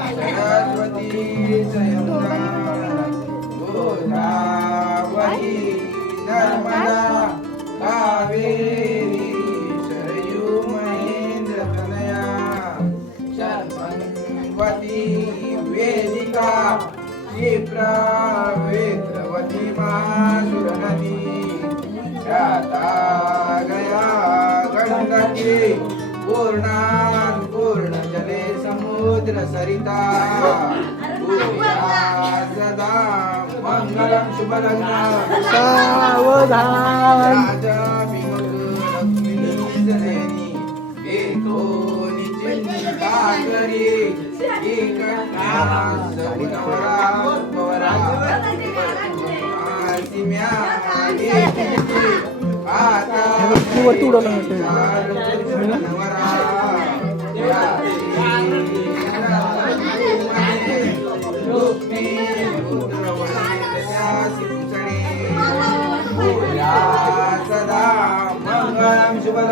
सरस्वती गोदावरी नर्मदा कावेरी सरयू महेंद्र तनया शर्मन्वती वेदिका क्षिप्रा वेत्रवती महासुरनदी जाता गया पूर्णान पूर्ण समुद्र सरिता सदा मंगलम शुभ सावधान। राजा विमुख लक्ष्मी जनेनी करी एकट्या सगुणवरा उपवरा आसिम्या आता वरती उडवलं.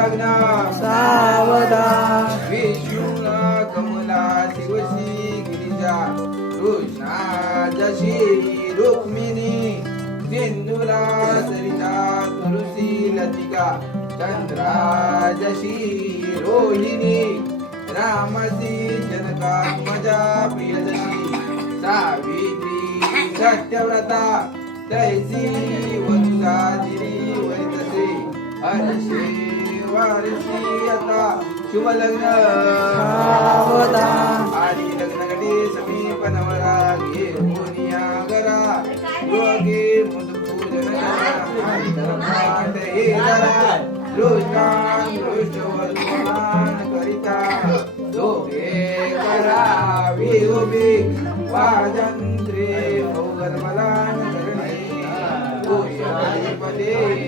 लग्न सावधान। विष्णूला कमला शिवशी गिरिजा कृष्णा जशी रुक्मिणी सिंधुला सरिता तुलसी लतिका चंद्रा जशी रोहिणी रामसी जनकात्मजा प्रियदशी सावित्री सत्यव्रता तैसी वरुसाजिरी वरितसे हर्षे वारसी आता शुभ लग्न सावधान आणि लग्नकडे समीप नवरा घे मोनिया गरा योगे मुदपूजन पाठ हे करा दृष्टान दृष्ट वर्तमान करिता दोघे करा विहुबी वाजंत्रे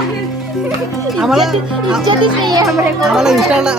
आम्हाला आम्हाला. इंस्टाला